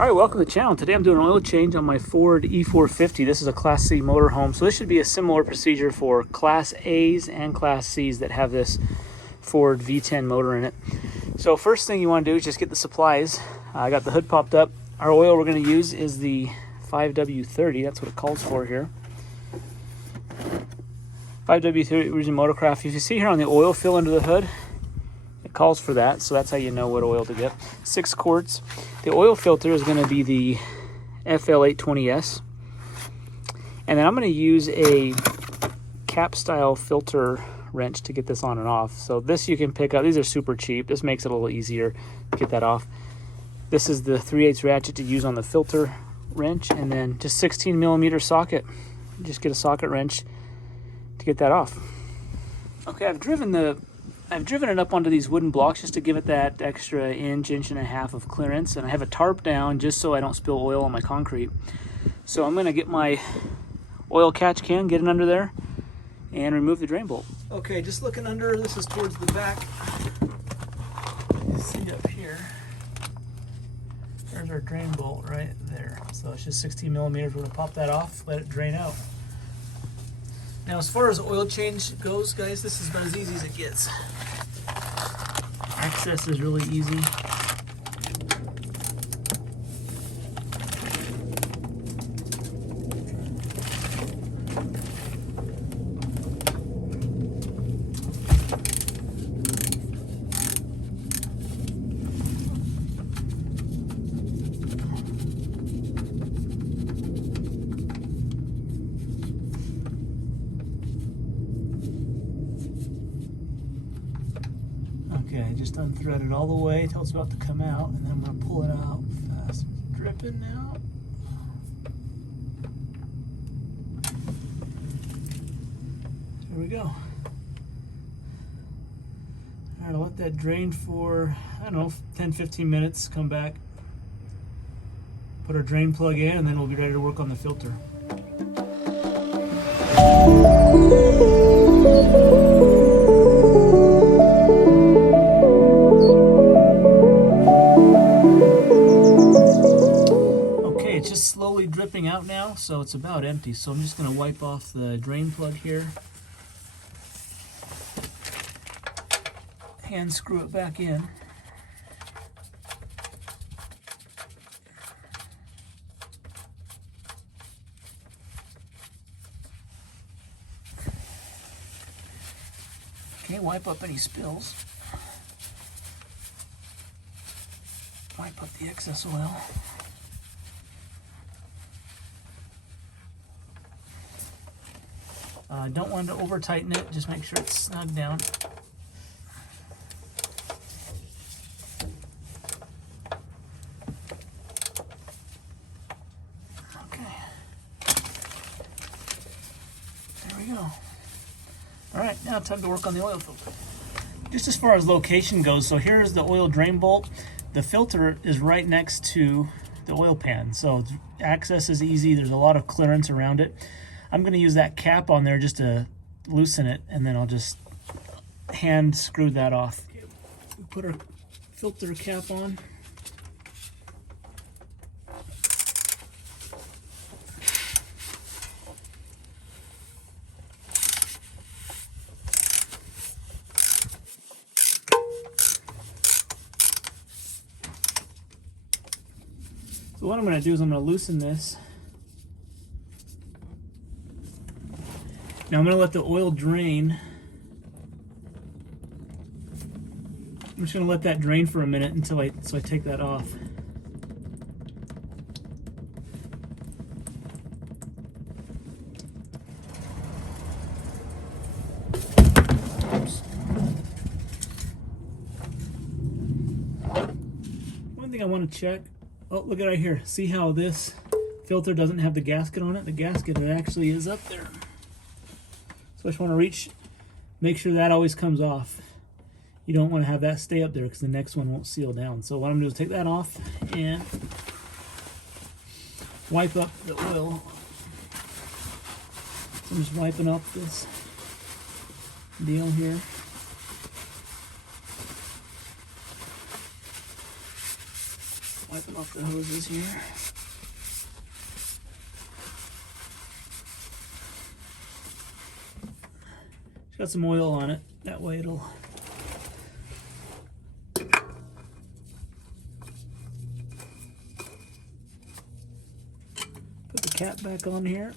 All right, welcome to the channel. Today I'm doing an oil change on my Ford E-450. This is a Class C motorhome, so this should be a similar procedure for Class A's and Class C's that have this Ford V10 motor in it. So first thing you want to do is just get the supplies. I got the hood popped up. Our oil we're going to use is the 5W30. That's what it calls for here. 5W30 Region Motorcraft. If you see here on the oil fill under the hood, it calls for that, so that's how you know what oil to get. 6 quarts. The oil filter is going to be the FL820S. And then I'm going to use a cap style filter wrench to get this on and off. So this you can pick up. These are super cheap. This makes it a little easier to get that off. This is the 3/8 ratchet to use on the filter wrench, and then just 16mm socket. Just get a socket wrench to get that off. Okay, I've driven it up onto these wooden blocks just to give it that extra inch and a half of clearance, and I have a tarp down just so I don't spill oil on my concrete. So I'm going to get my oil catch can, get it under there, and remove the drain bolt. Okay, just looking under, this is towards the back. You see up here, there's our drain bolt right there. So it's just 16mm. We're going to pop that off, let it drain out. Now, as far as oil change goes, guys, this is about as easy as it gets. Access is really easy. Okay, just unthread it all the way till it's about to come out, and then I'm going to pull it out fast. It's dripping now. There we go. Alright, I'll let that drain for, I don't know, 10-15 minutes, come back, put our drain plug in, and then we'll be ready to work on the filter. Slowly dripping out now, so it's about empty. So I'm just going to wipe off the drain plug here, hand screw it back in. Okay, wipe up any spills, wipe up the excess oil. Don't want to over tighten it, just make sure it's snug down. Okay. There we go. Alright, now time to work on the oil filter. Just as far as location goes, so here's the oil drain bolt. The filter is right next to the oil pan, so access is easy. There's a lot of clearance around it. I'm going to use that cap on there just to loosen it, and then I'll just hand screw that off. We put our filter cap on. So what I'm going to do is I'm going to loosen this. Now I'm going to let the oil drain. I'm just going to let that drain for a minute until I take that off. Oops. One thing I want to check. Oh, look at right here. See how this filter doesn't have the gasket on it? The gasket, it actually is up there. So I just want to reach, make sure that always comes off. You don't want to have that stay up there because the next one won't seal down. So what I'm going to do is take that off and wipe up the oil. So I'm just wiping up this deal here. Wiping off the hoses here. It's got some oil on it. That way it'll put the cap back on here.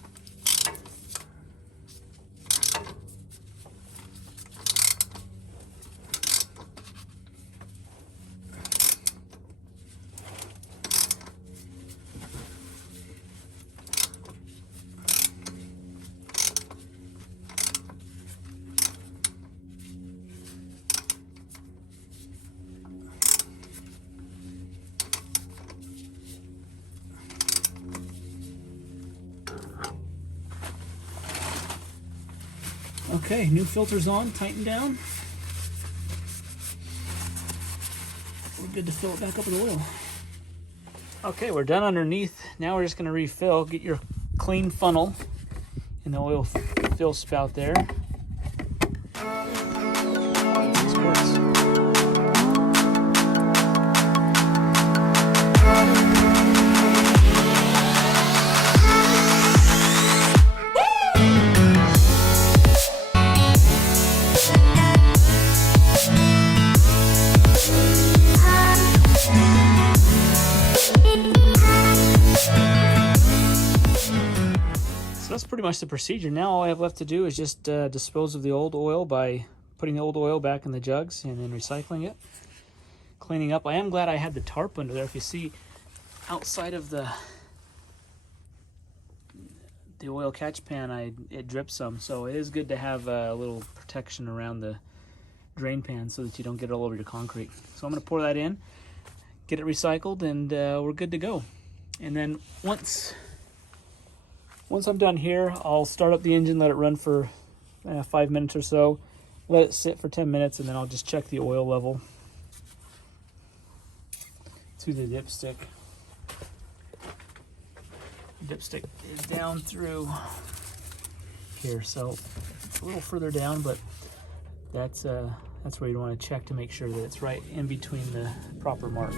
Okay, new filter's on, tightened down. We're good to fill it back up with oil. Okay, we're done underneath. Now we're just gonna refill. Get your clean funnel in the oil fill spout there. Squirts. That's pretty much the procedure. Now all I have left to do is just dispose of the old oil by putting the old oil back in the jugs and then recycling it, cleaning up. I am glad I had the tarp under there. If you see outside of the oil catch pan, it dripped some, so it is good to have a little protection around the drain pan so that you don't get it all over your concrete. So I'm going to pour that in, get it recycled, and we're good to go. And then once I'm done here, I'll start up the engine, let it run for 5 minutes or so, let it sit for 10 minutes, and then I'll just check the oil level through the dipstick. The dipstick is down through here, so it's a little further down, but that's where you want to check to make sure that it's right in between the proper marks.